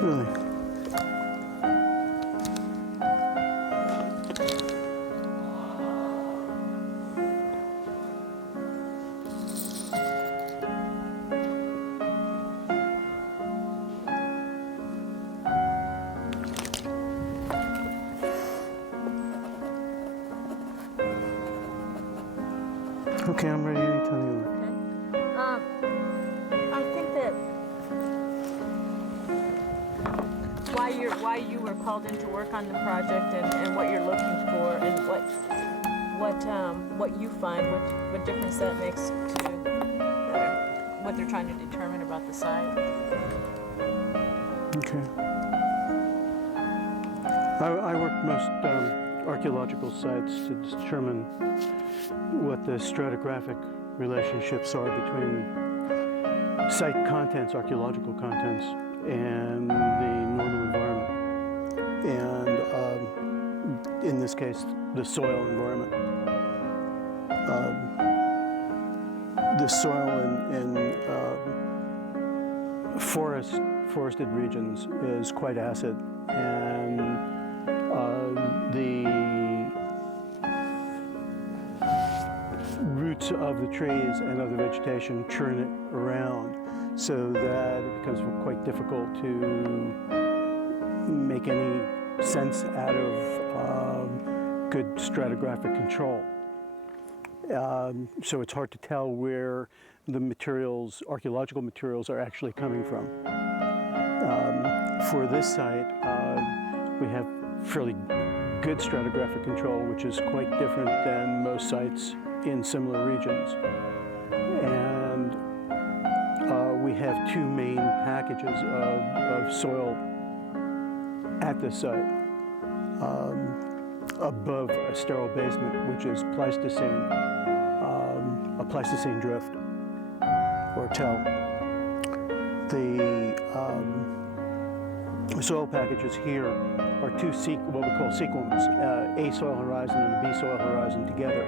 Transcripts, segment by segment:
Really? Okay, I'm ready anytime you want. I think that why you were called in to work on the project and what you're looking for and what you find, what difference that makes to what they're trying to determine about the site. Okay. I work most archaeological sites to determine what the stratigraphic relationships are between site contents, archaeological contents, and the normal environment. And in this case, the soil environment. The soil in forested regions is quite acid, and the roots of the trees and of the vegetation churn it around so that it becomes quite difficult to make any sense out of good stratigraphic control. So it's hard to tell where the materials, archaeological materials, are actually coming from. For this site, we have fairly good stratigraphic control, which is quite different than most sites in similar regions. And we have two main packages of soil at this site. Above a sterile basement, which is Pleistocene, a Pleistocene drift, or tell. The soil packages here are what we call sequins, a soil horizon and a B soil horizon together.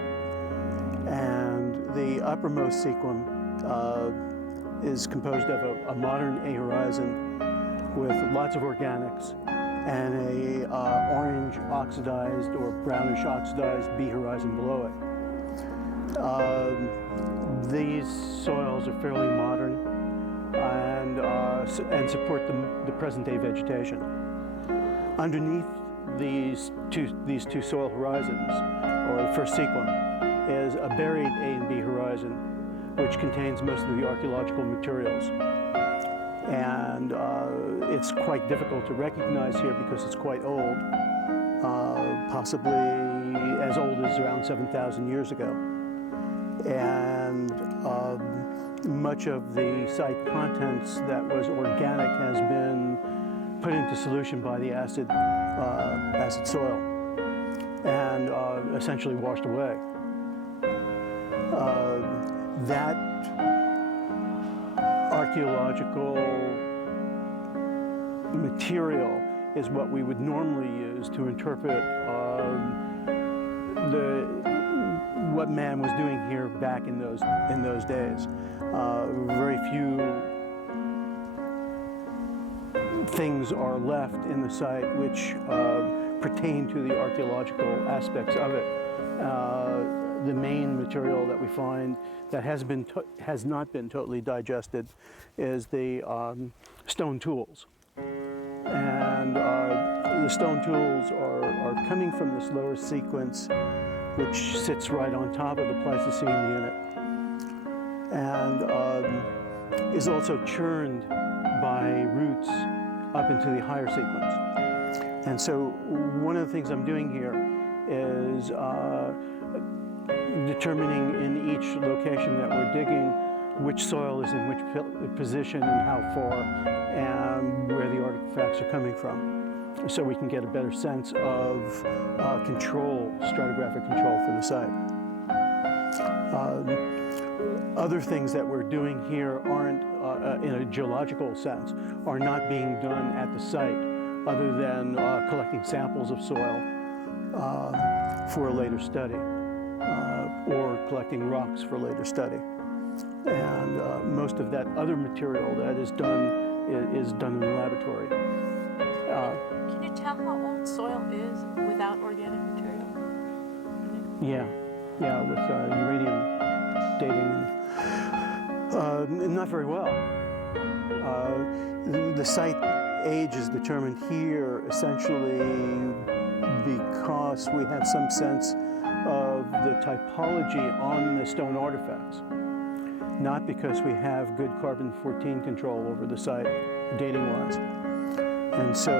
And the uppermost sequin is composed of a modern A horizon with lots of organics and a orange oxidized or brownish oxidized B horizon below it. These soils are fairly modern and support the present day vegetation. Underneath these two soil horizons, or the first sequin, is a buried A and B horizon, which contains most of the archaeological materials. And it's quite difficult to recognize here because it's quite old, possibly as old as around 7,000 years ago. And much of the site contents that was organic has been put into solution by the acid soil and essentially washed away. That archaeological material is what we would normally use to interpret what man was doing here back in those days. Very few things are left in the site which pertain to the archaeological aspects of it. The main material that we find that has not been totally digested is the stone tools. And the stone tools are coming from this lower sequence, which sits right on top of the Pleistocene unit, and is also churned by roots up into the higher sequence. And so one of the things I'm doing here is determining in each location that we're digging which soil is in which position and how far and where the artifacts are coming from, so we can get a better sense of stratigraphic control for the site. Other things that we're doing here aren't, in a geological sense, are not being done at the site, other than collecting samples of soil for a later study, or collecting rocks for later study. And most of that other material that is done in the laboratory. Can you tell how old soil is without organic material? Yeah, with uranium dating, not very well. The site age is determined here essentially because we have some sense of the typology on the stone artifacts, not because we have good carbon-14 control over the site, dating-wise. And so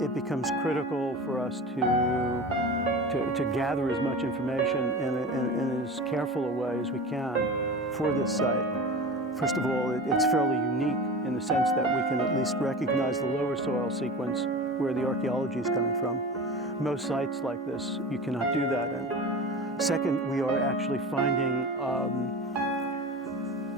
it becomes critical for us to gather as much information in as careful a way as we can for this site. First of all, it's fairly unique in the sense that we can at least recognize the lower soil sequence where the archaeology is coming from. Most sites like this, you cannot do that in. Second, we are actually finding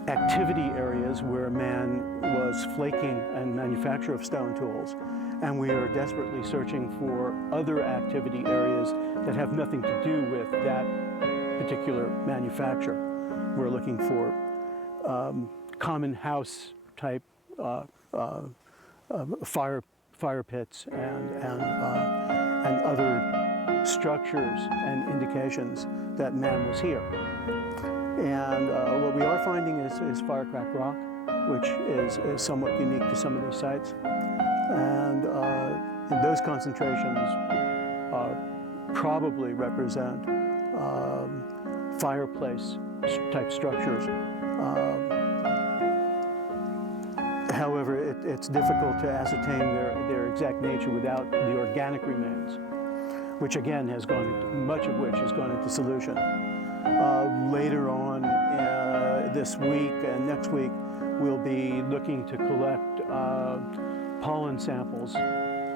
activity areas where man was flaking and manufacture of stone tools. And we are desperately searching for other activity areas that have nothing to do with that particular manufacture. We're looking for common house type fire pits and other structures and indications that man was here. And what we are finding is firecrack rock, which is somewhat unique to some of these sites. And those concentrations probably represent fireplace type structures. However, it's difficult to ascertain their exact nature without the organic remains, which again much of which has gone into solution. Later on this week and next week, we'll be looking to collect pollen samples,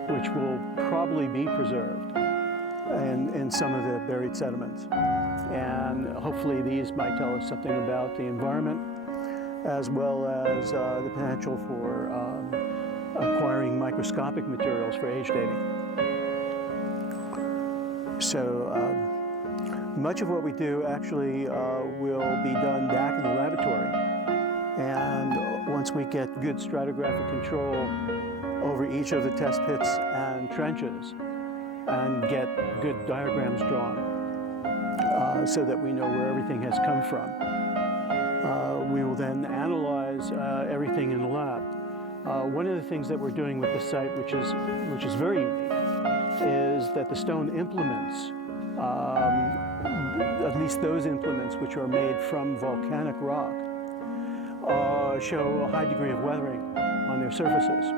which will probably be preserved in some of the buried sediments. And hopefully these might tell us something about the environment, as well as the potential for acquiring microscopic materials for age dating. So much of what we do actually will be done back in the laboratory. And once we get good stratigraphic control over each of the test pits and trenches and get good diagrams drawn so that we know where everything has come from, we will then analyze everything in the lab. One of the things that we're doing with the site, which is very unique, is that the stone implements, at least those implements which are made from volcanic rock, show a high degree of weathering on their surfaces.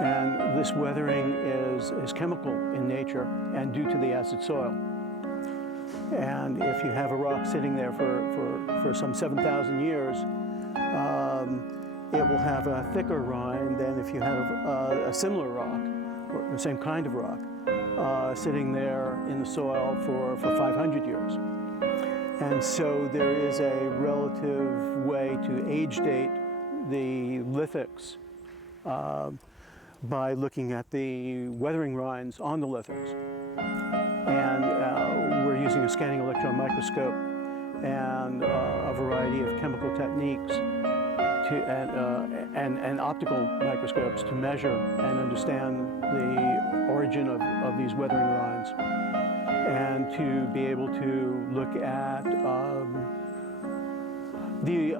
And this weathering is chemical in nature and due to the acid soil. And if you have a rock sitting there for some 7,000 years, it will have a thicker rind than if you had a similar rock, or the same kind of rock, sitting there in the soil for 500 years. And so there is a relative way to age date the lithics by looking at the weathering rinds on the lithics. And we're using a scanning electron microscope and a variety of chemical techniques and optical microscopes to measure and understand the origin of these weathering rinds, and to be able to look at the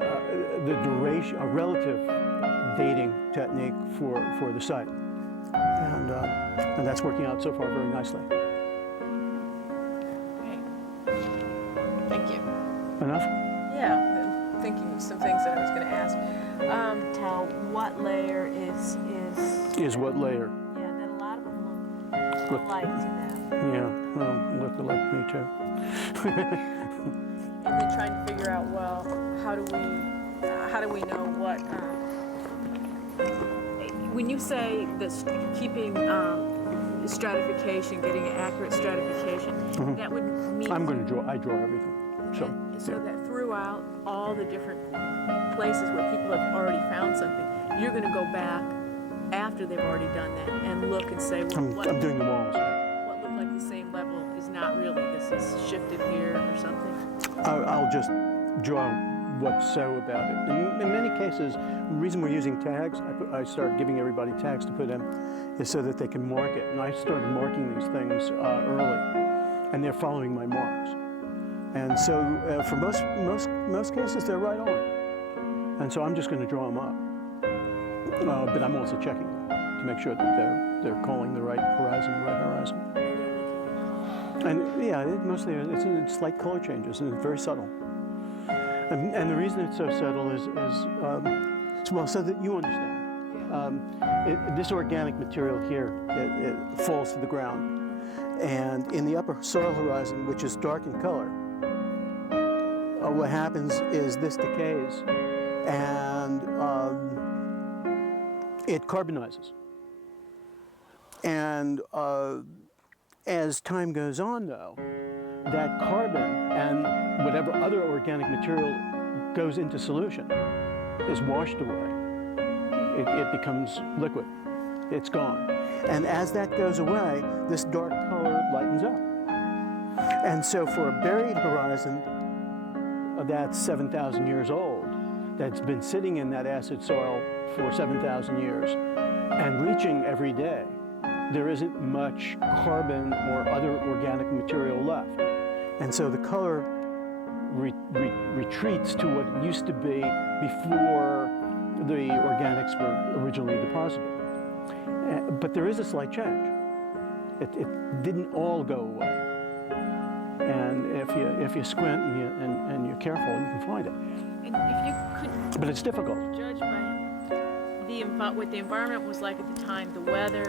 duration, a relative dating technique for the site, and that's working out so far very nicely. Okay. Thank you. Enough? Yeah, I'm thinking of some things that I was going to ask. Tell what layer is What layer? Yeah, that a lot of them look alike to them. Yeah, well, look like me too. And then trying to figure out, well, how do we know what? When you say that keeping stratification, getting an accurate stratification, that would mean I draw everything. So that throughout all the different places where people have already found something, you're going to go back after they've already done that and look and say, well, I'm doing the walls. What looked like the same level is not really. This is shifted here or something. I'll just draw what's so about it. In many cases, the reason we're using tags, I start giving everybody tags to put in, is so that they can mark it. And I started marking these things early, and they're following my marks. And so for most cases, they're right on. And so I'm just going to draw them up. But I'm also checking to make sure that they're calling the right horizon, And yeah, mostly it's slight color changes, and it's very subtle. And the reason it's so subtle is well, so that you understand. This organic material here, it falls to the ground. And in the upper soil horizon, which is dark in color, what happens is this decays and it carbonizes. And as time goes on, though, that carbon and whatever other organic material goes into solution is washed away. It becomes liquid. It's gone. And as that goes away, this dark color lightens up. And so for a buried horizon that's 7,000 years old, that's been sitting in that acid soil for 7,000 years and leaching every day, there isn't much carbon or other organic material left. And so the color retreats to what it used to be before the organics were originally deposited. But there is a slight change. It didn't all go away. And if you squint and you're careful, you can find it. And if you could, but it's difficult. Judge by what the environment was like at the time, the weather.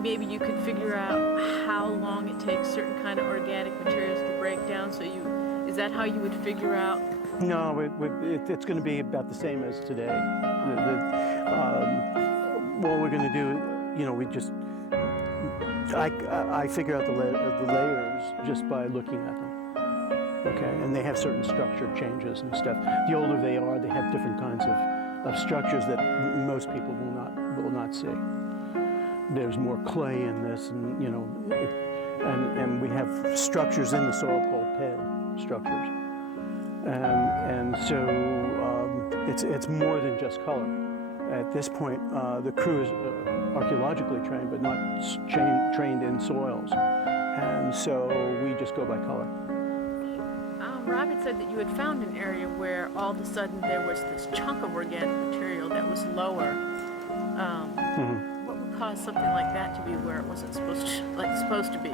Maybe you could figure out how long it takes certain kind of organic materials to break down. So is that how you would figure out? No, it's going to be about the same as today. What we're going to do, we just. I figure out the layers just by looking at them. Okay, and they have certain structure changes and stuff. The older they are, they have different kinds of of structures that most people will not see. There's more clay in this, and you know, and we have structures in the soil called PED structures, and so it's more than just color. At this point, the crew is archaeologically trained, but not trained in soils, and so we just go by color. Rob had said that you had found an area where all of a sudden there was this chunk of organic material that was lower. What would cause something like that to be where it wasn't supposed to be?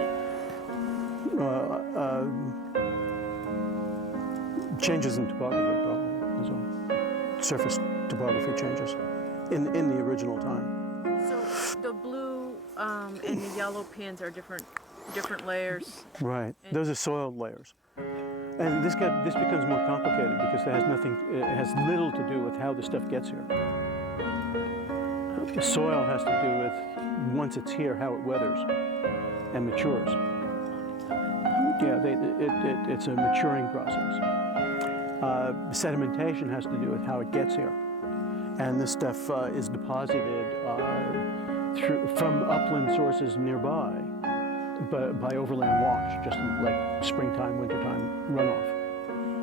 Changes in topography, probably, as well. Surface topography changes in the original time. So the blue and the yellow pins are different layers. Right. Those are soil layers. And this becomes more complicated because it has little to do with how the stuff gets here. The soil has to do with, once it's here, how it weathers and matures. Yeah, it's a maturing process. Sedimentation has to do with how it gets here. And this stuff is deposited from upland sources nearby, but by overland wash, just like springtime, wintertime runoff.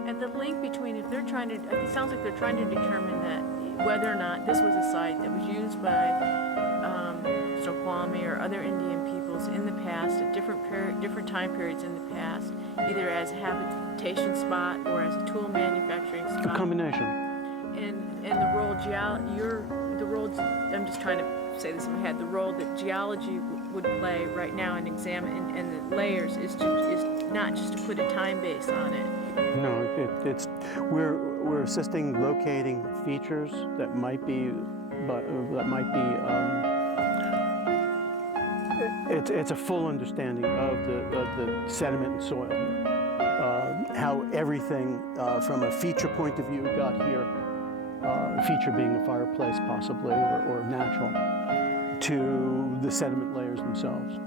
And the link between, if they're trying to, it sounds like they're trying to determine that whether or not this was a site that was used by Snoqualmie or other Indian peoples in the past at different time periods in the past, either as a habitation spot or as a tool manufacturing spot. A combination. And the role I'm just trying to say this in my head, the role that geology would play right now in examining and the layers is not just to put a time base on it. No, we're assisting locating features that might be, it's a full understanding of the sediment and soil here. How everything from a feature point of view got here, feature being a fireplace possibly or natural, to the sediment layers themselves,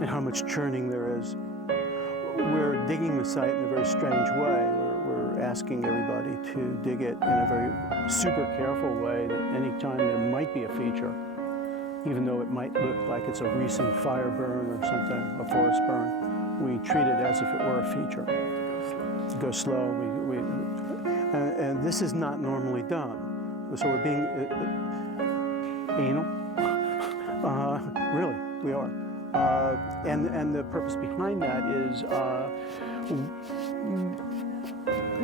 and how much churning there is. We're digging the site in a very strange way. We're asking everybody to dig it in a very super careful way, that any time there might be a feature, even though it might look like it's a recent fire burn or something, a forest burn, we treat it as if it were a feature. Go slow. And this is not normally done. So we're being anal. Really, we are. And the purpose behind that is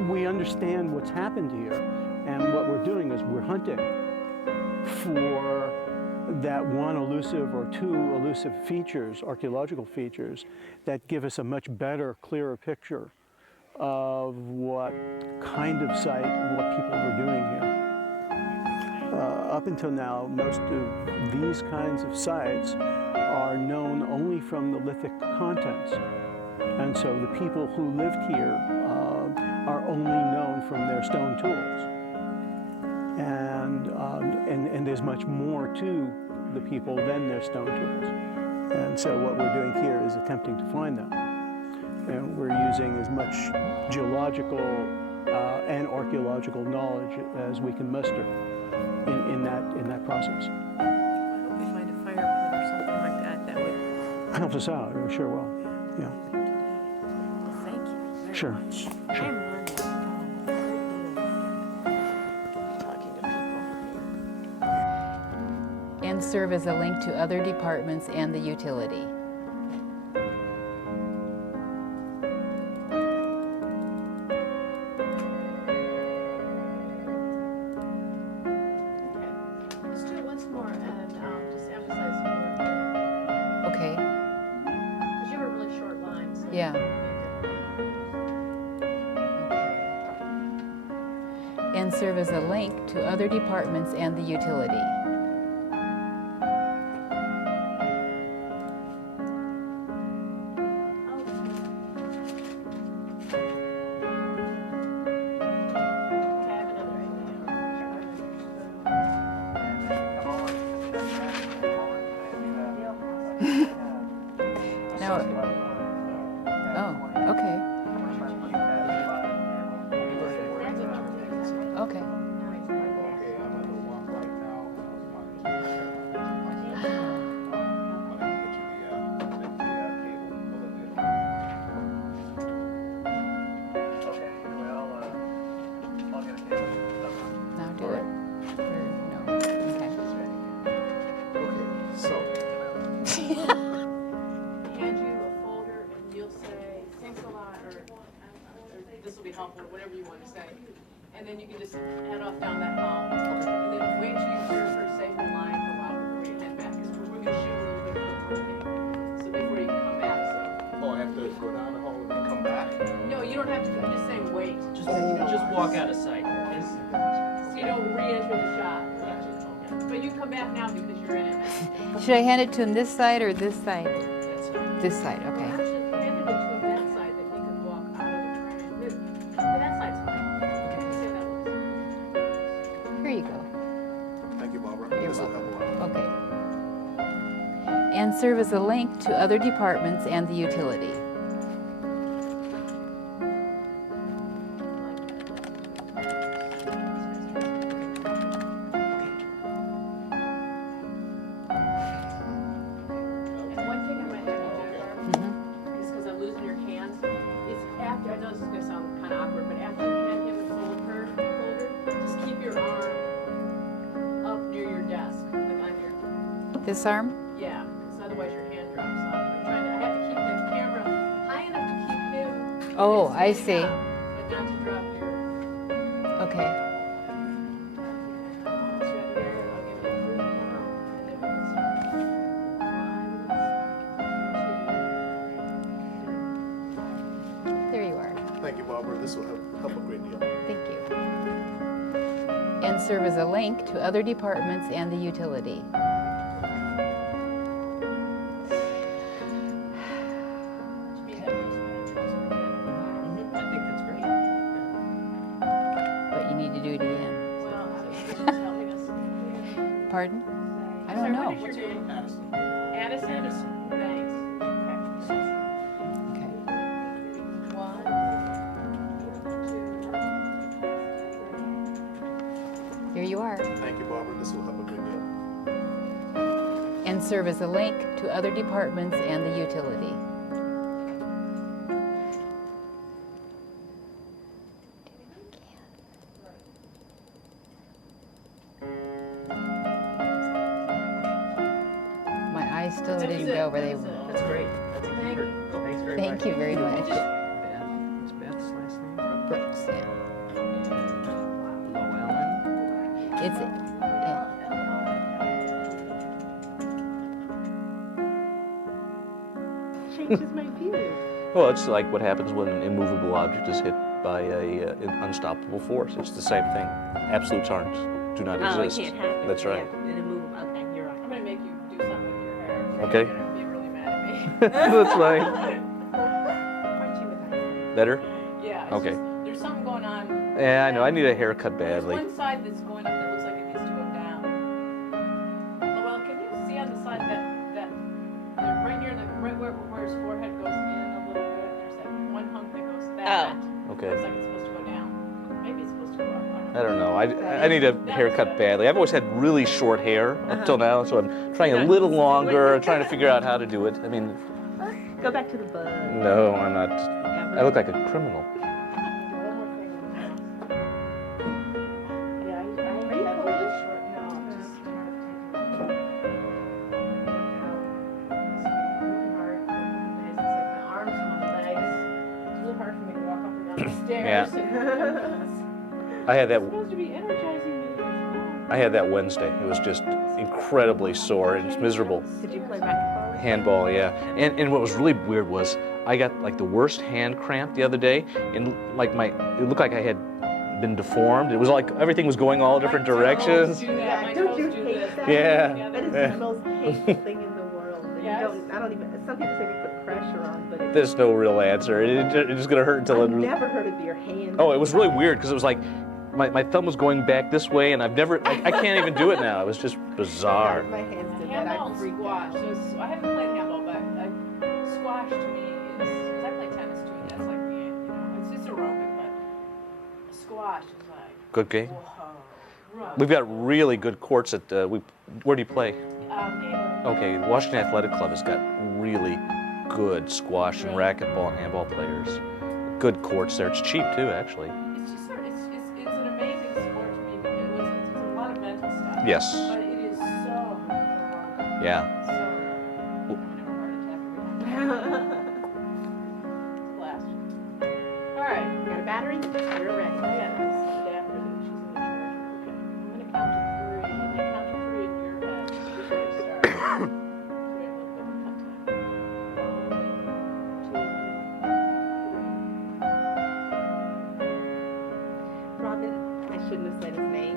we understand what's happened here, and what we're doing is we're hunting for that one elusive or two elusive features, archaeological features, that give us a much better, clearer picture of what kind of site and what people were doing here. Up until now, most of these kinds of sites are known only from the lithic contents. And so the people who lived here are only known from their stone tools. And there's much more to the people than their stone tools. And so what we're doing here is attempting to find that. And we're using as much geological and archaeological knowledge as we can muster in that process. I hope we find a fire pit or something like that that would Helps us out, we sure will. Yeah. Well, thank you very Sure. much. Sure. I'm learning talking to people. And serve as a link to other departments and the utility. Okay. Let's do it once more and just emphasize more. Okay, Because you have a really short line. So yeah. Okay. And serve as a link to other departments and the utility. I have another Now, oh, okay, okay. and then you can just head off down that hall. And then wait till you hear her say her line for a while before you head back. Because we're going to shoot a little bit of working. So before you can come back. So. Oh, I have to go down the hall and then come back? No, you don't have to. I'm just saying wait. Just walk out of sight. So you don't re-enter the shot. But you come back now because you're in it. Should I hand it to him this side or this side? That's it. This side, okay. Actually, hand it to him that side that he can walk out of the frame. That side's fine. Okay. Say that one. Here you go. Thank you, Barbara. You're This will help a lot. Okay. And serve as a link to other departments and the utility. And one thing I might have to do, Barb, is because I'm losing your hands, is after, I know this is going to sound kind of awkward, but after you hand him the folder, just keep your arm up near your desk, like on your, This arm? yeah, because otherwise your hand drops off. I have to keep the camera high enough to keep him. Oh, I standing see. up, but not to drop your, Okay. almost right here, I'll give it a 3 now, and then we'll start. 1, 2, 3. There you are. Thank you, Barbara. This will help a great deal. Thank you. And serve as a link to other departments and the utility. To me, that looks better. I think that's great. But you need to do it again. Well, I was helping us. Pardon? I Sorry, don't what is know. your name? Addison. Addison? Thanks. Okay. Okay. 1, 2, 3. Here you are. Thank you, Barbara. This will help a great deal. And serve as a link to other departments and the utility. My eyes still didn't go where they were. That's great. That's a Thank- keeper. Thanks very much. Thank you very much. Beth. What's Beth's last name? Brooks, yeah. Llewellyn. It's, yeah. Changes my view. Well, it's like what happens when an immovable object is hit by an unstoppable force. It's the same thing. Absolutes do not exist. Oh, it can't happen. That's right. Yeah, in a move. Okay, you're right. I'm going to make you do something with your hair. Okay. You're going to be really mad at me. That's fine. Aren't you with us? Better? Yeah. It's Okay. just- there's something going on. Yeah, I know. I need a haircut There's badly. one side that's going up that looks like it needs to go down. Well, can you see on the side that right near right where his forehead goes in a little bit? There's that one hunk that goes that. Okay. Looks like it's supposed to go down. Maybe it's supposed to go up. I don't know. I need a haircut badly. I've always had really short hair up till now, so I'm trying a little longer, trying to figure out how to do it. I mean, Go back to the bug. no, I'm not. I look like a criminal. Yeah, Are you Polish? No, I'm just It's like my arms and my legs. It's really hard for me to walk up and down the stairs. I had that. It's supposed to be energizing me. I had that Wednesday. It was just incredibly sore. It was miserable. Did you play basketball? Handball, yeah. And what was really weird was I got like the worst hand cramp the other day, and like it looked like I had been deformed. It was like everything was going all different directions. My toes do that. My Don't you toes do hate this. that? Yeah. That is Yeah. the most hateful thing in the world. And Yes. I don't even, some people say we put pressure on, but it's, There's no real answer. It's just gonna hurt until I've it. never heard of your hand. Oh, it was really weird because it was like my thumb was going back this way, and I can't even do it now. It was just bizarre. My hands did that. Handball I and freaked squash. out. So I haven't played handball, but squash to me is, because I play tennis too, that's like me, you know, it's aerobic, but squash is like, Good game. whoa, rough. We've got really good courts at. Where do you play? Gamer. Okay, Washington Athletic Club has got really good squash and racquetball and handball players. Good courts there. It's cheap too, actually. It's just sort of, it's an amazing sport to me because it's a lot of mental stuff. Yes. But it is so aerobic. Yeah. So, I never heart attack every time. It's a blast. All right. Got a battery? We're ready. Yeah, this adapter.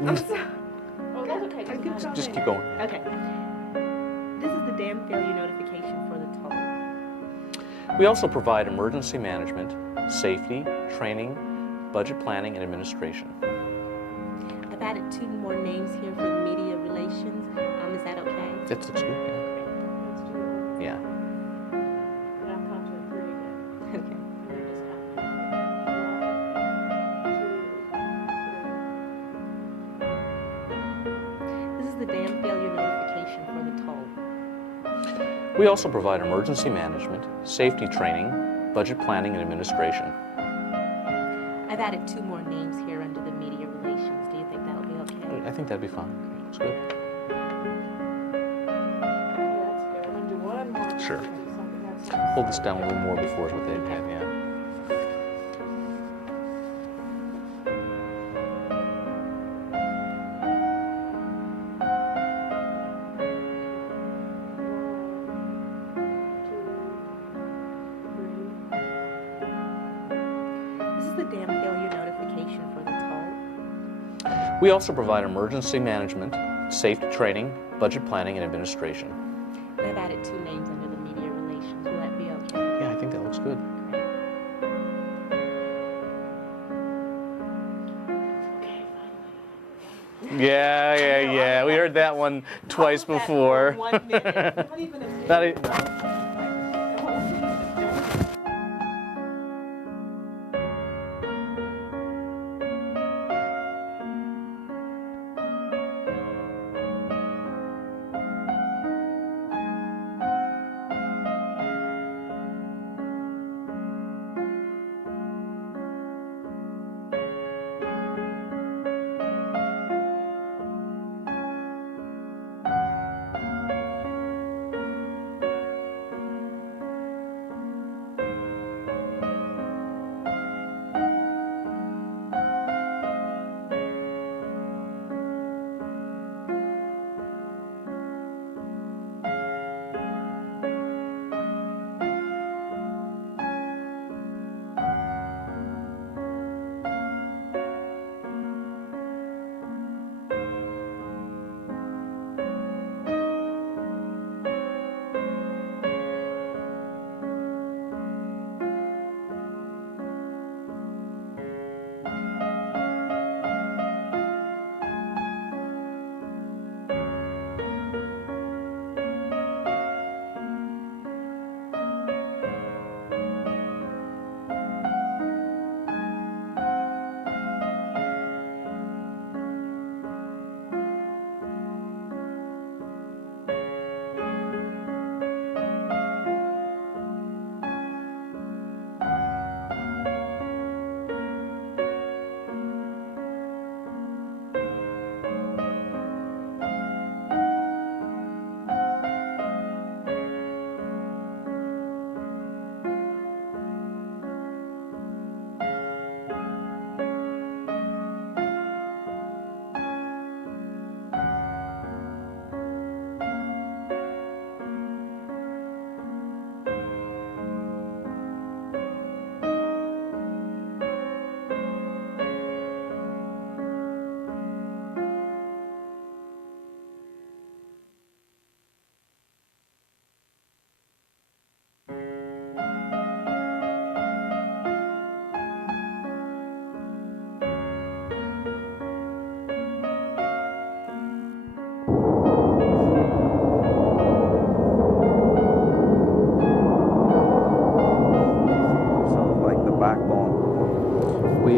I'm sorry. Oh, that's okay. I could try. Just keep going. Okay. This is the dam failure notification for the toll. We also provide emergency management, safety, training, budget planning, and administration. I've added 2 more names here for the media relations. Is that okay? That looks good. Let's do it. Yeah. And I'll count to 3 again. Okay. And then just count. 1, 2, 3. This is the dam failure notification for the toll. We also provide emergency management, safety training, budget planning, and administration. I've added 2 more names here under the media relations. Do you think that'll be okay? I think that'd be fine. It's good. That's good. We'll do one more. Sure. Do something else. Hold this down a little more before is what they'd have, yeah. This is the dam failure notification for the toll. We also provide emergency management, safety training, budget planning, and administration. And I've added 2 names under the media relations. Will that be okay? Yeah, I think that looks good. Okay, finally. Yeah. We heard that one twice before. 1 minute. Not even a minute. Not e-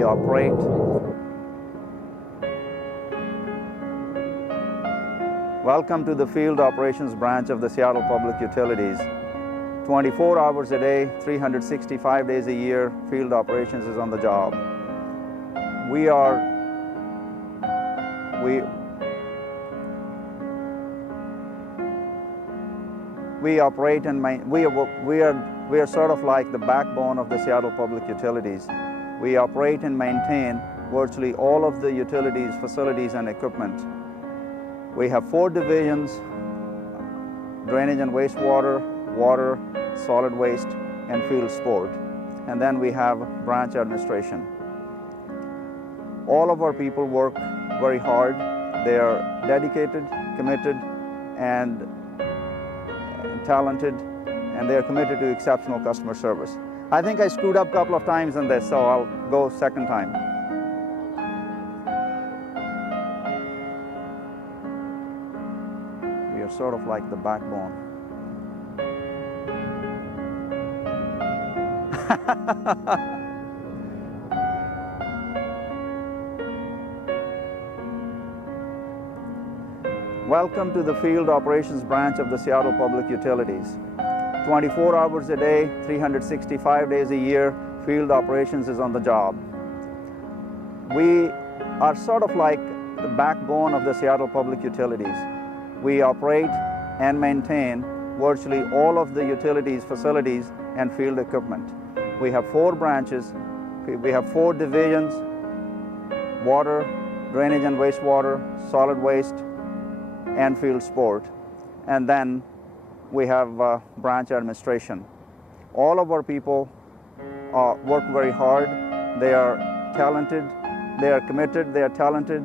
operate. Welcome to the Field Operations Branch of the Seattle Public Utilities. 24 hours a day, 365 days a year, Field Operations is on the job. We operate and we are sort of like the backbone of the Seattle Public Utilities. We operate and maintain virtually all of the utilities, facilities, and equipment. We have 4 divisions: drainage and wastewater, water, solid waste, and field sport. And then we have branch administration. All of our people work very hard. They are dedicated, committed, and talented, and they are committed to exceptional customer service. I think I screwed up a couple of times in this, so I'll go second time. We are sort of like the backbone. Welcome to the Field Operations Branch of the Seattle Public Utilities. 24 hours a day, 365 days a year, field operations is on the job. We are sort of like the backbone of the Seattle Public Utilities. We operate and maintain virtually all of the utilities, facilities, and field equipment. We have 4 branches, we have 4 divisions: water, drainage and wastewater, solid waste, and field sport. And then we have branch administration. All of our people work very hard. They are talented, they are committed, they are talented.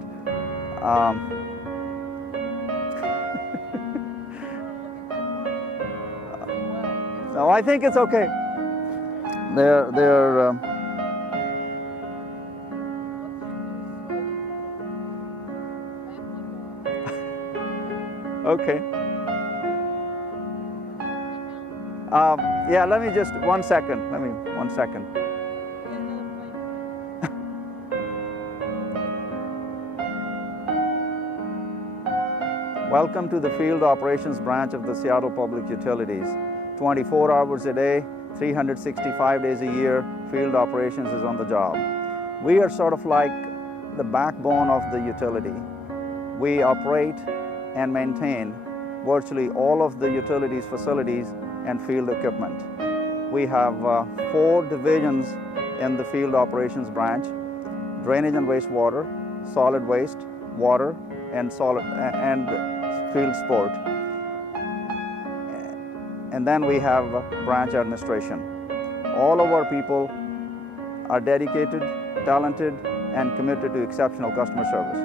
So I think it's okay. They're okay. Yeah, let me just, 1 second. Let me, 1 second. Welcome to the Field Operations Branch of the Seattle Public Utilities. 24 hours a day, 365 days a year, field operations is on the job. We are sort of like the backbone of the utility. We operate and maintain virtually all of the utilities, facilities, and field equipment. We have 4 divisions in the Field Operations Branch: drainage and wastewater, solid waste, water, and field sport. And then we have branch administration. All of our people are dedicated, talented, and committed to exceptional customer service.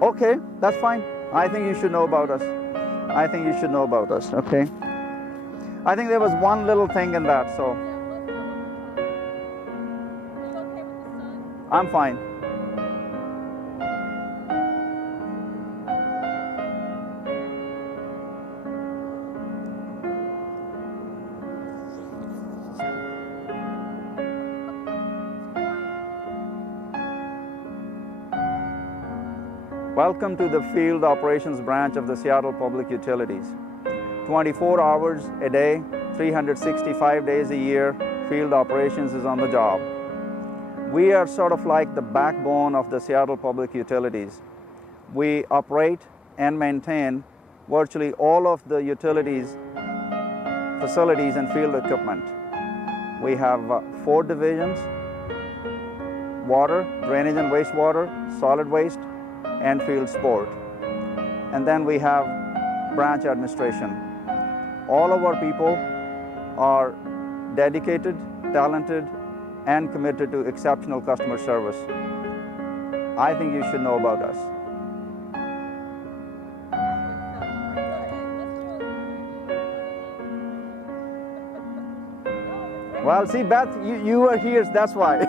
Okay, that's fine. I think you should know about us. I think you should know about us, okay? I think there was one little thing in that, so. I'm fine. Welcome to the Field Operations Branch of the Seattle Public Utilities. 24 hours a day, 365 days a year, field operations is on the job. We are sort of like the backbone of the Seattle Public Utilities. We operate and maintain virtually all of the utilities, facilities, and field equipment. We have 4 divisions: water, drainage and wastewater, solid waste, and field sport. And then we have branch administration. All of our people are dedicated, talented, and committed to exceptional customer service. I think you should know about us. Well, see, Beth, you were here, that's why.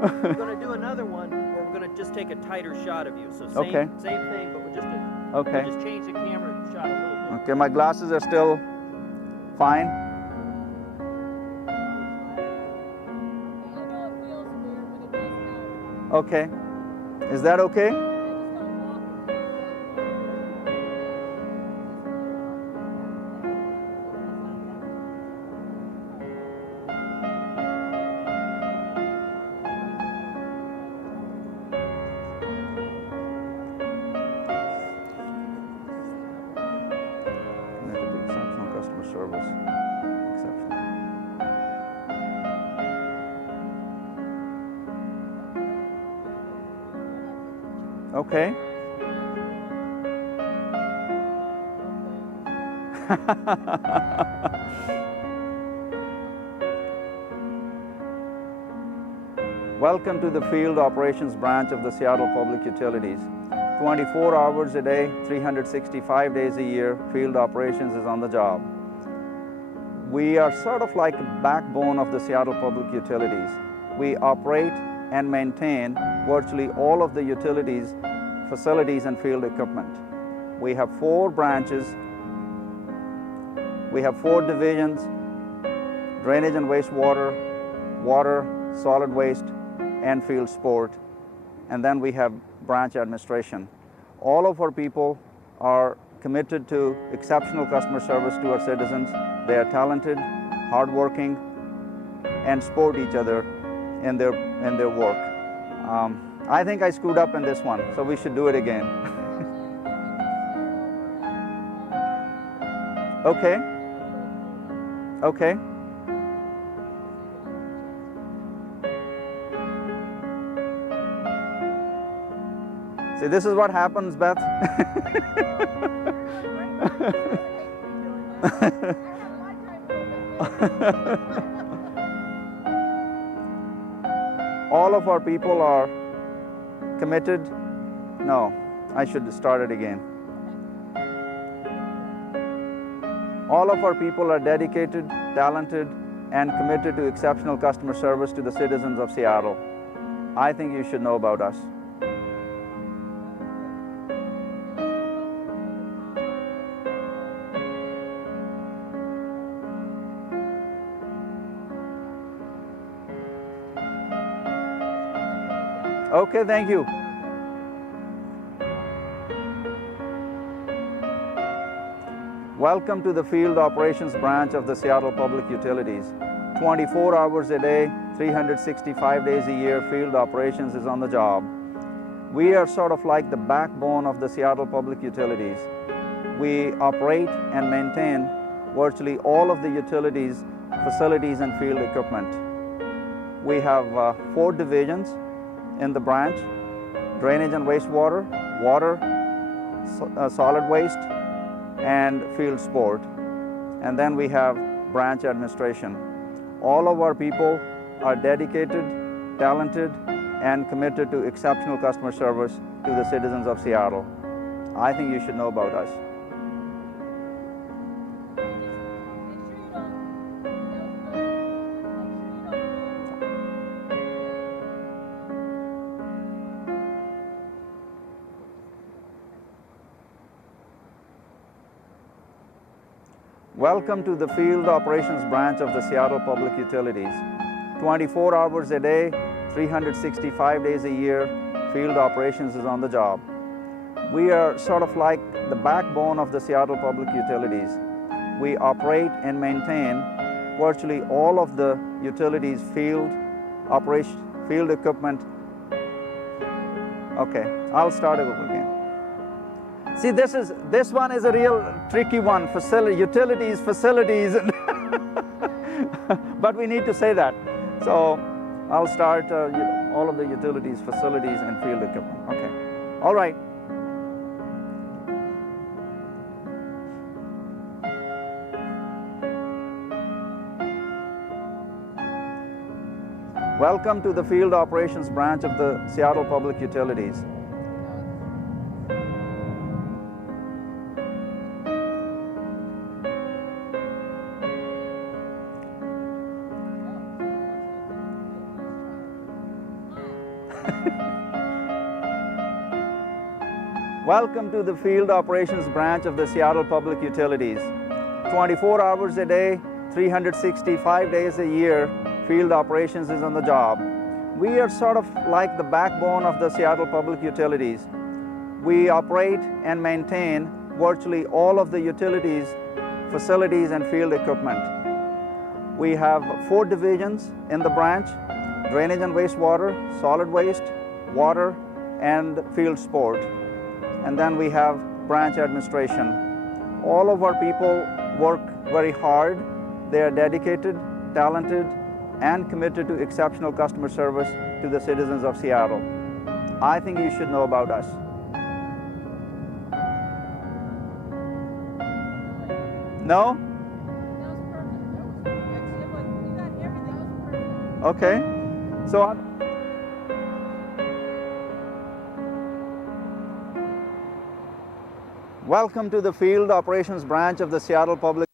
We're going to do another one where we're going to just take a tighter shot of you. So same thing, but we'll just change the camera shot a little bit. Okay, my glasses are still fine. Okay. Is that okay? Service. Exceptional. Okay. Welcome to the Field Operations Branch of the Seattle Public Utilities. 24 hours a day, 365 days a year, Field Operations is on the job. We are sort of like the backbone of the Seattle Public Utilities. We operate and maintain virtually all of the utilities, facilities, and field equipment. We have 4 branches. We have 4 divisions: drainage and wastewater, water, solid waste, and field sport. And then we have branch administration. All of our people are committed to exceptional customer service to our citizens. They are talented, hardworking, and support each other in their work. I think I screwed up in this one, so we should do it again. Okay. Okay. See, this is what happens, Beth. All of our people are committed. No, I should start it again. All of our people are dedicated, talented, and committed to exceptional customer service to the citizens of Seattle. I think you should know about us. Okay, thank you. Welcome to the Field Operations Branch of the Seattle Public Utilities. 24 hours a day, 365 days a year, Field Operations is on the job. We are sort of like the backbone of the Seattle Public Utilities. We operate and maintain virtually all of the utilities, facilities, and field equipment. We have 4 divisions in the branch: drainage and wastewater, water, solid waste, and field sport. And then we have branch administration. All of our people are dedicated, talented, and committed to exceptional customer service to the citizens of Seattle. I think you should know about us. Welcome to the Field Operations Branch of the Seattle Public Utilities. 24 hours a day, 365 days a year, Field Operations is on the job. We are sort of like the backbone of the Seattle Public Utilities. We operate and maintain virtually all of the utilities, field equipment. Okay, I'll start it over again. See, this one is a real tricky one. Utilities, facilities, but we need to say that. So I'll start all of the utilities, facilities, and field equipment. Okay. All right. Welcome to the Field Operations Branch of the Seattle Public Utilities. Welcome to the Field Operations Branch of the Seattle Public Utilities. 24 hours a day, 365 days a year, Field Operations is on the job. We are sort of like the backbone of the Seattle Public Utilities. We operate and maintain virtually all of the utilities, facilities, and field equipment. We have 4 divisions in the branch: drainage and wastewater, solid waste, water, and field sport. And then we have branch administration. All of our people work very hard. They are dedicated, talented, and committed to exceptional customer service to the citizens of Seattle. I think you should know about us. No? Okay. So welcome to the Field Operations Branch of the Seattle Public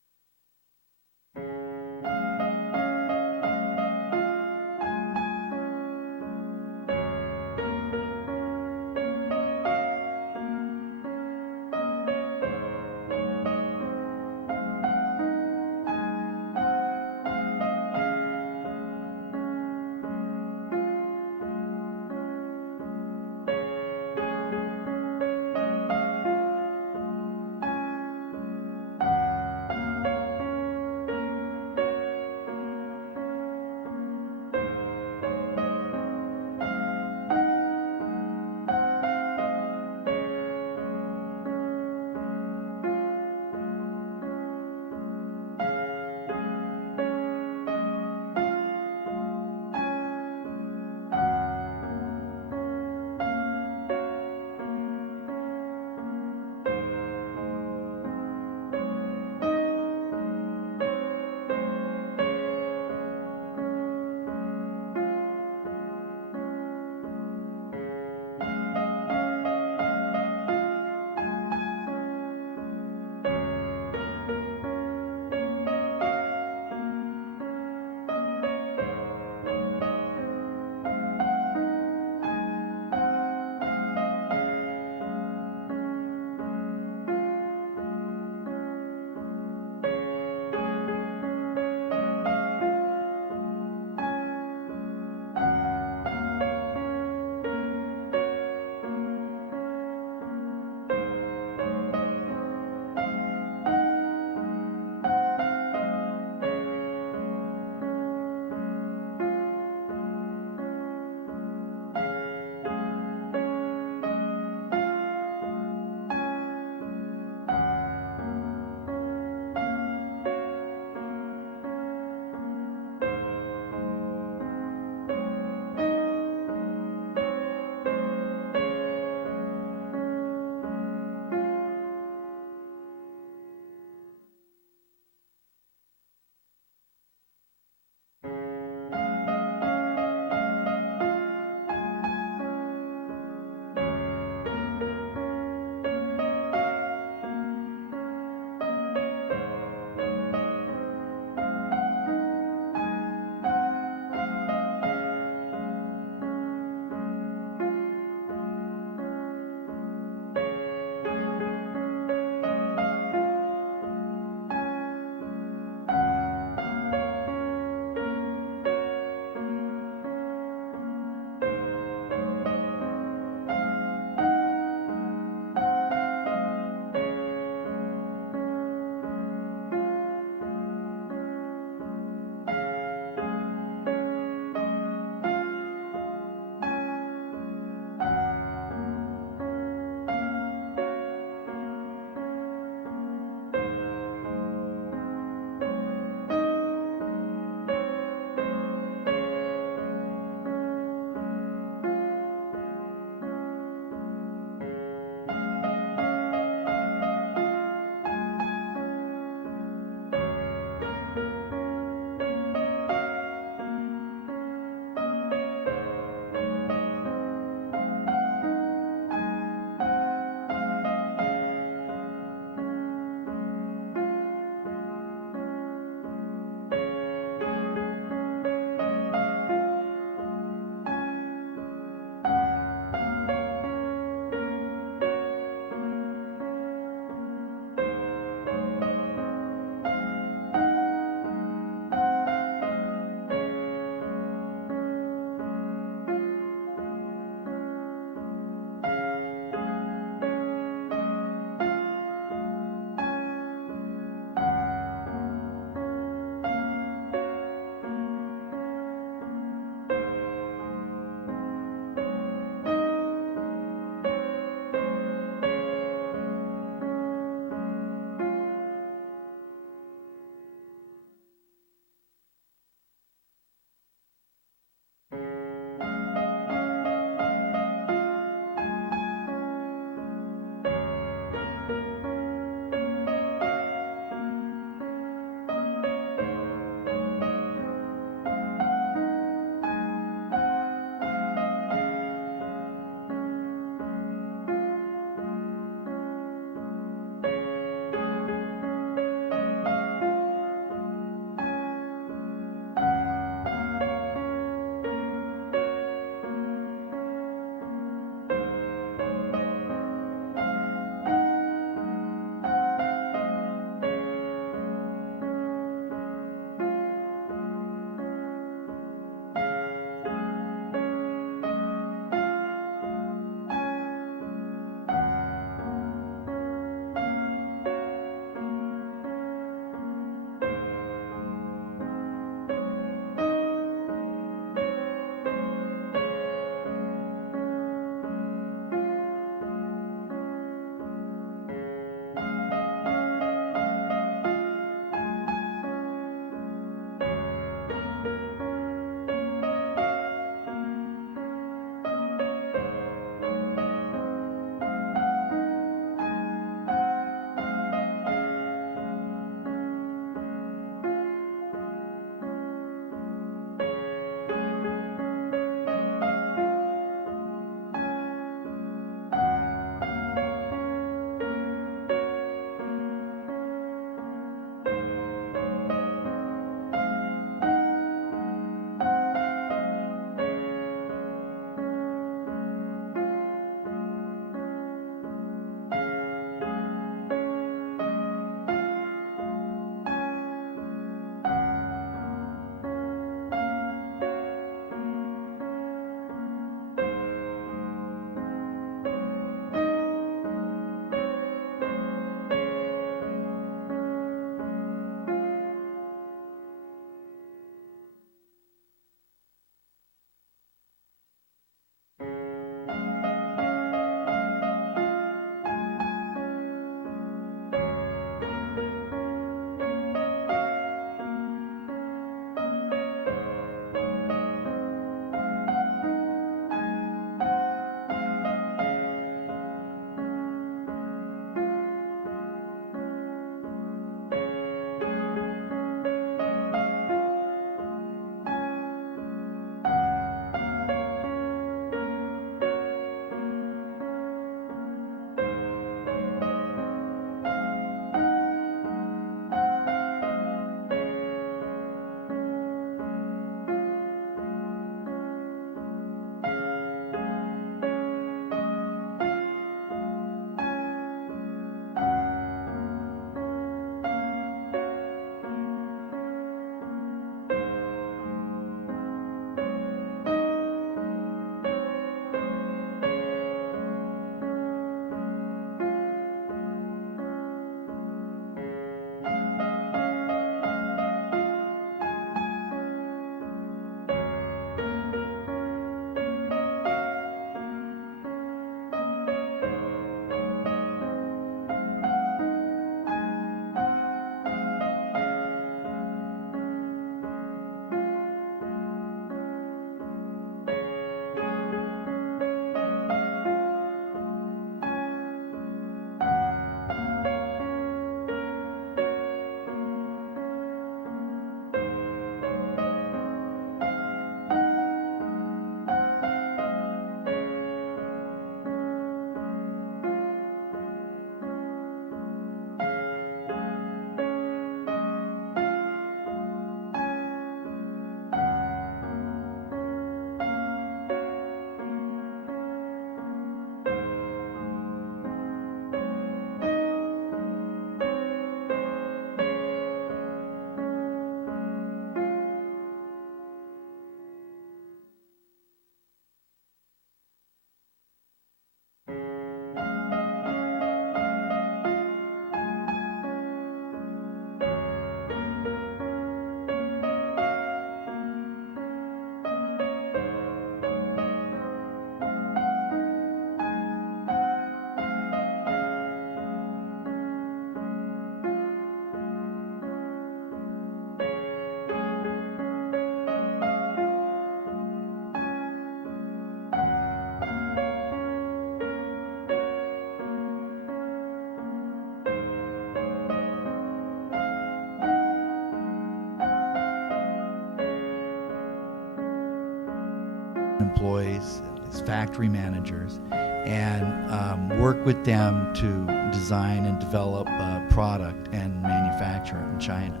employees, these factory managers, and work with them to design and develop product and manufacture it in China.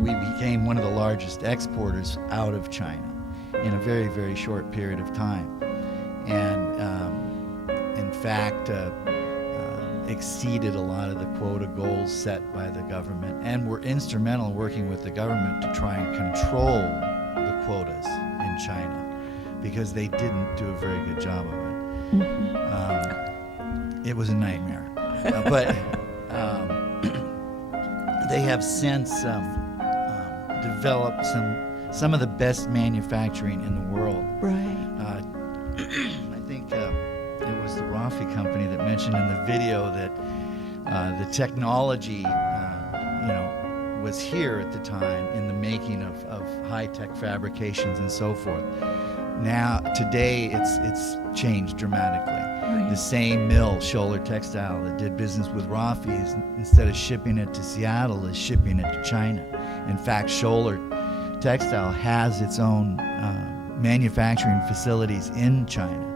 We became one of the largest exporters out of China in a very, very short period of time. And in fact, exceeded a lot of the quota goals set by the government, and were instrumental in working with the government to try and control the quotas in China, because they didn't do a very good job of it. It was a nightmare. But they have since developed some of the best manufacturing in the world. Right. I think it was the Rafi company that mentioned in the video that the technology, was here at the time in the making of high-tech fabrications and so forth. Now, today, it's changed dramatically. Right. The same mill, Scholler Textile, that did business with Rafi, instead of shipping it to Seattle, is shipping it to China. In fact, Scholler Textile has its own manufacturing facilities in China,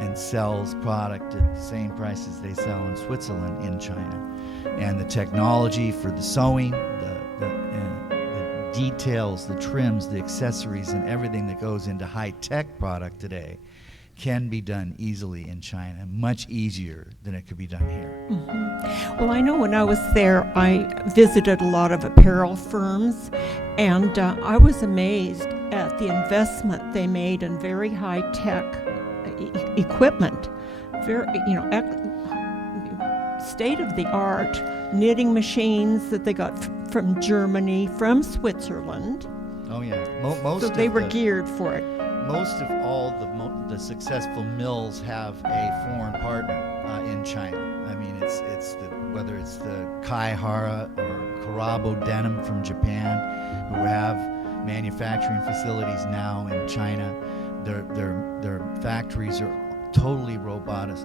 and sells product at the same prices they sell in Switzerland in China. And the technology for the sewing, the details, the trims, the accessories, and everything that goes into high-tech product today can be done easily in China, much easier than it could be done here. Well, I know when I was there, I visited a lot of apparel firms, and I was amazed at the investment they made in very high-tech equipment, very, state-of-the-art knitting machines that they got from Germany, from Switzerland. Oh yeah, so they were geared for it. Most of all the successful mills have a foreign partner in China. I mean, whether it's the Kaihara or Karabo Denim from Japan, who have manufacturing facilities now in China. Their factories are totally robotic.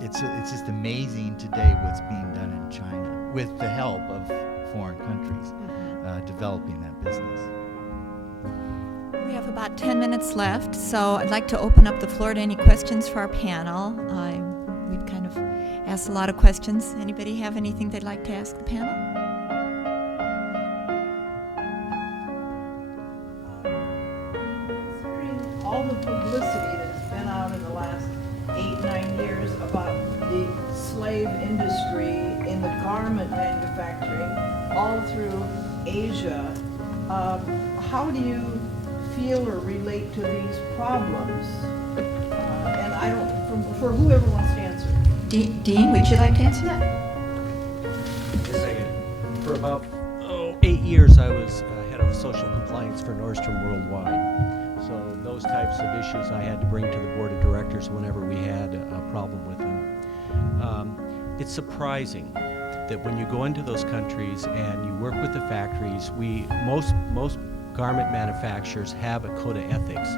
It's just amazing today what's being done in China with the help of foreign countries developing that business. We have about 10 minutes left, so I'd like to open up the floor to any questions for our panel. We've kind of asked a lot of questions. Anybody have anything they'd like to ask the panel? All the publicity that's been out in the last 8-9 years about the slave industry in the garment manufacturing all through Asia, how do you feel or relate to these problems? And I don't, for whoever wants to answer. Dean, would you like to answer that? For about 8 years, I was head of social compliance for Nordstrom Worldwide. So those types of issues I had to bring to the board of directors whenever we had a problem with them. It's surprising that when you go into those countries and you work with the factories, most garment manufacturers have a code of ethics,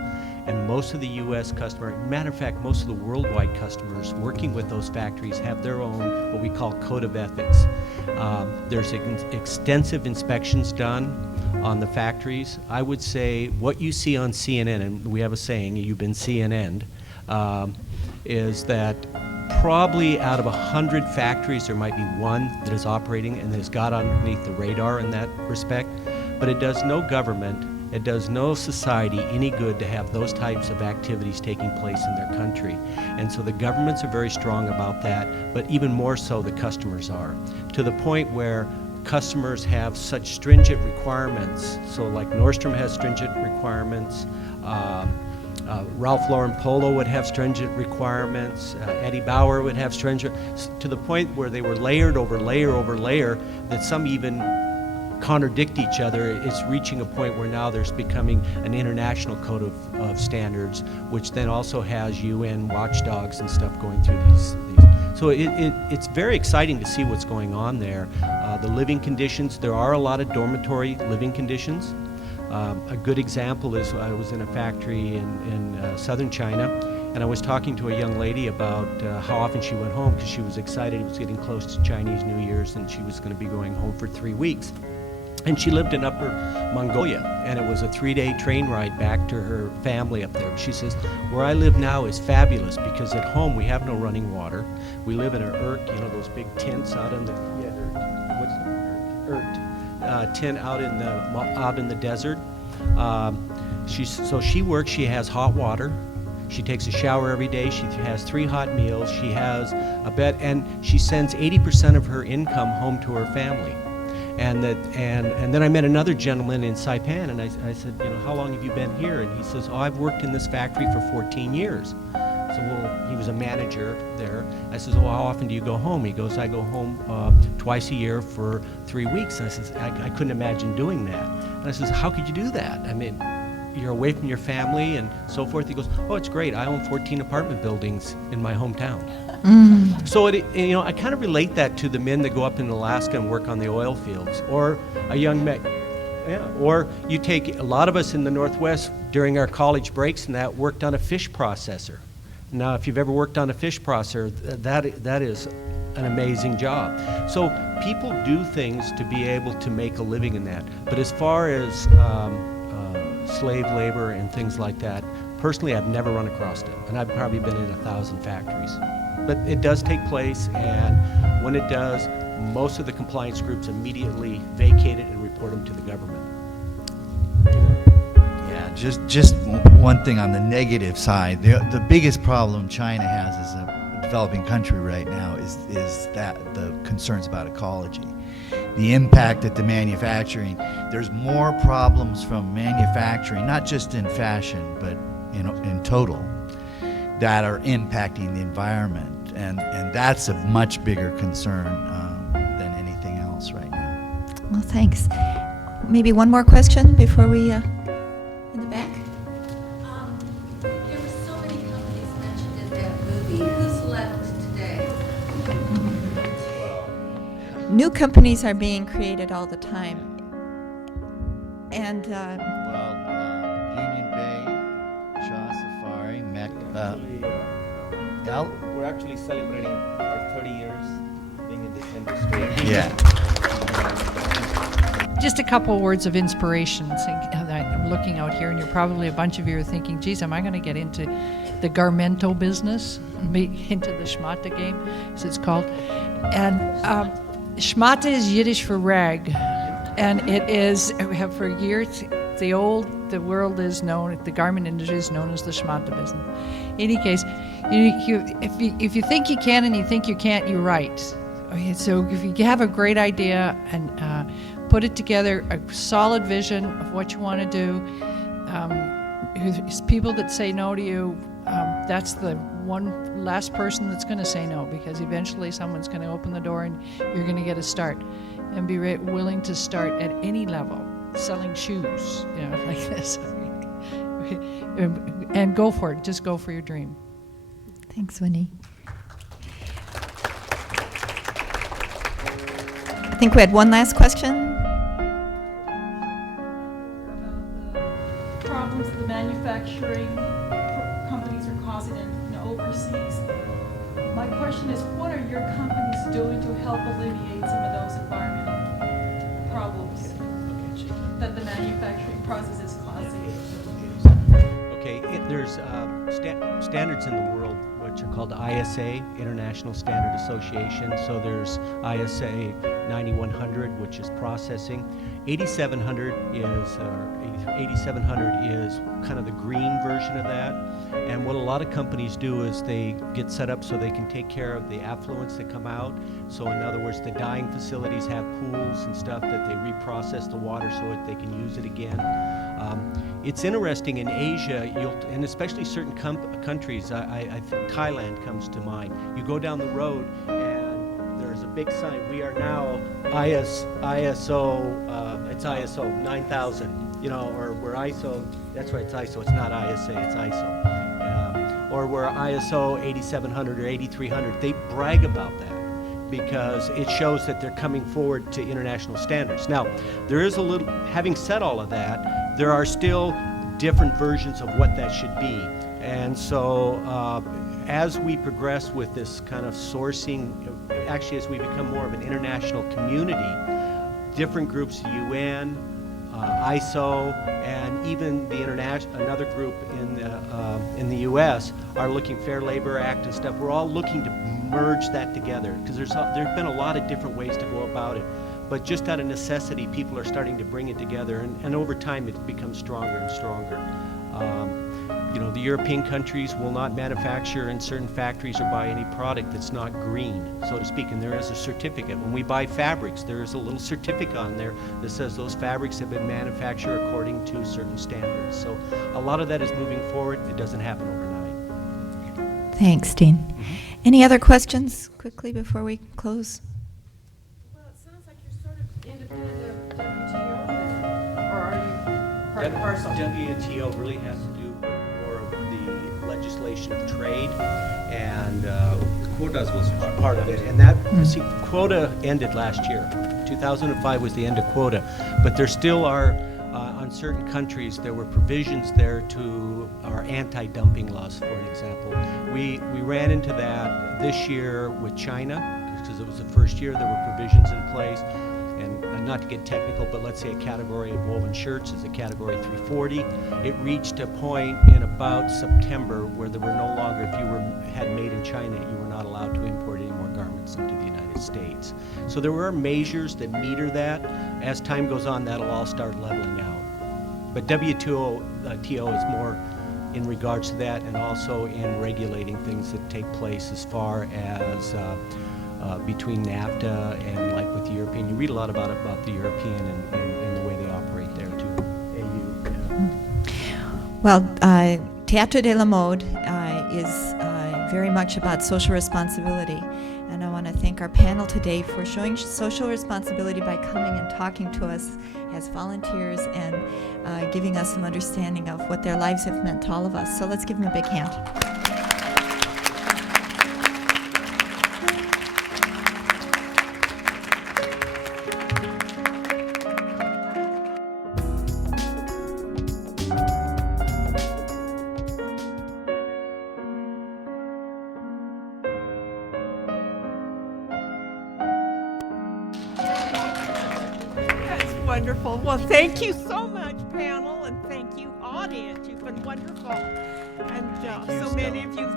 and most of the U.S. customer, matter of fact, most of the worldwide customers working with those factories have their own what we call code of ethics. There's extensive inspections done on the factories. I would say what you see on CNN, and we have a saying, you've been CNN'd, is that probably out of 100 factories, there might be one that is operating and has got underneath the radar in that respect. But it does no government, it does no society any good to have those types of activities taking place in their country. And so the governments are very strong about that, but even more so the customers are, to the point where customers have such stringent requirements. So like Nordstrom has stringent requirements, Ralph Lauren Polo would have stringent requirements, Eddie Bauer would have stringent, to the point where they were layered over layer over layer, that some even contradict each other. It's reaching a point where now there's becoming an international code of standards, which then also has UN watchdogs and stuff going through these. So it's very exciting to see what's going on there. The living conditions, there are a lot of dormitory living conditions. A good example is I was in a factory in southern China, and I was talking to a young lady about how often she went home, because she was excited. It was getting close to Chinese New Year's and she was going to be going home for 3 weeks. And she lived in Upper Mongolia, and it was a 3-day train ride back to her family up there. She says, where I live now is fabulous because at home we have no running water. We live in an yurt, you know, those big tents out in the, tent out in the desert. So she works, she has hot water. She takes a shower every day. She has 3 hot meals. She has a bed, and she sends 80% of her income home to her family. And then I met another gentleman in Saipan, and I said, you know, how long have you been here? And he says, oh, I've worked in this factory for 14 years. So, well, he was a manager there. I says, well, how often do you go home? He goes, I go home twice a year for 3 weeks. And I says, I couldn't imagine doing that. And I says, how could you do that? I mean, you're away from your family and so forth. He goes, oh, it's great. I own 14 apartment buildings in my hometown. So you know, I kind of relate that to the men that go up in Alaska and work on the oil fields, or a young man. Yeah. Or you take a lot of us in the Northwest during our college breaks and that worked on a fish processor. Now, if you've ever worked on a fish processor, that is an amazing job. So people do things to be able to make a living in that. But as far as slave labor and things like that, personally, I've never run across it, and I've probably been in 1,000 factories. But it does take place, and when it does, most of the compliance groups immediately vacate it and report them to the government. Yeah, just one thing on the negative side. The biggest problem China has as a developing country right now is that the concerns about ecology. The impact at the manufacturing, there's more problems from manufacturing, not just in fashion, but in total, that are impacting the environment, and that's a much bigger concern than anything else right now. Well, thanks. Maybe one more question before we, in the back? There were so many companies mentioned in that movie. Who's left today? New companies are being created all the time. And Union Bay, Shaw Safari, We're actually celebrating our 30 years being in this industry. Yeah. Just a couple words of inspiration. I'm looking out here, and you're probably a bunch of you are thinking, geez, am I going to get into the Garmento business, into the Schmata game, as it's called? And Schmata is Yiddish for rag, and it is, for years, the world is known, the garment industry is known as the Schmata business. In any case, if you think you can and you think you can't, you're right. Okay, so if you have a great idea and put it together, a solid vision of what you want to do, people that say no to you, that's the one last person that's going to say no, because eventually someone's going to open the door and you're going to get a start, and be willing to start at any level, selling shoes, you know, like this, and go for it. Just go for your dream. Thanks, Winnie. I think we had one last question. Problems the manufacturing companies are causing in overseas. My question is, what are your companies doing to help alleviate some of those environmental problems that the manufacturing process is causing? Okay, there's standards in the world which are called ISA, International Standard Association. So there's ISA 9100, which is processing. 8700 is kind of the green version of that. And what a lot of companies do is they get set up so they can take care of the effluents that come out. So in other words, the dyeing facilities have pools and stuff that they reprocess the water so that they can use it again. It's interesting in Asia, and especially certain countries, I think Thailand comes to mind. You go down the road and there's a big sign, we are now ISO, it's ISO 9000, you know, or we're ISO, that's right, it's ISO, it's not ISA, it's ISO. Or we're ISO 8700 or 8300. They brag about that because it shows that they're coming forward to international standards. Now, there is a little, having said all of that, there are still different versions of what that should be. And so as we progress with this kind of sourcing, actually as we become more of an international community, different groups, UN, ISO, and even the another group in the U.S. are looking Fair Labor Act and stuff. We're all looking to merge that together because there's been a lot of different ways to go about it. But just out of necessity, people are starting to bring it together, and over time it becomes stronger and stronger. The European countries will not manufacture in certain factories or buy any product that's not green, so to speak, and there is a certificate. When we buy fabrics, there is a little certificate on there that says those fabrics have been manufactured according to certain standards. So a lot of that is moving forward. It doesn't happen overnight. Thanks, Dean. Any other questions quickly before we close? Well, it sounds like you're sort of independent of WTO then, or are you part and parcel? WTO really has to do more of the legislation of trade, and quotas was part of it. And that, see, quota ended last year. 2005 was the end of quota, but there still are, on certain countries, there were provisions there to our anti-dumping laws, for an example. We ran into that this year with China, because it was the first year there were provisions in place. And not to get technical, but let's say a category of woven shirts is a category 340. It reached a point in about September where there were no longer, if you had made in China, you were not allowed to import any more garments into the United States. So there were measures that meter that. As time goes on, that'll all start leveling out. But WTO is more in regards to that, and also in regulating things that take place as far as between NAFTA and like with the European. You read a lot about the European and the way they operate there too. AU. Well, Teatro de la Mode is very much about social responsibility. And I want to thank our panel today for showing social responsibility by coming and talking to us as volunteers and giving us some understanding of what their lives have meant to all of us. So let's give them a big hand. Wonderful. Well, thank you so much, panel, and thank you, audience. You've been wonderful. And so many of you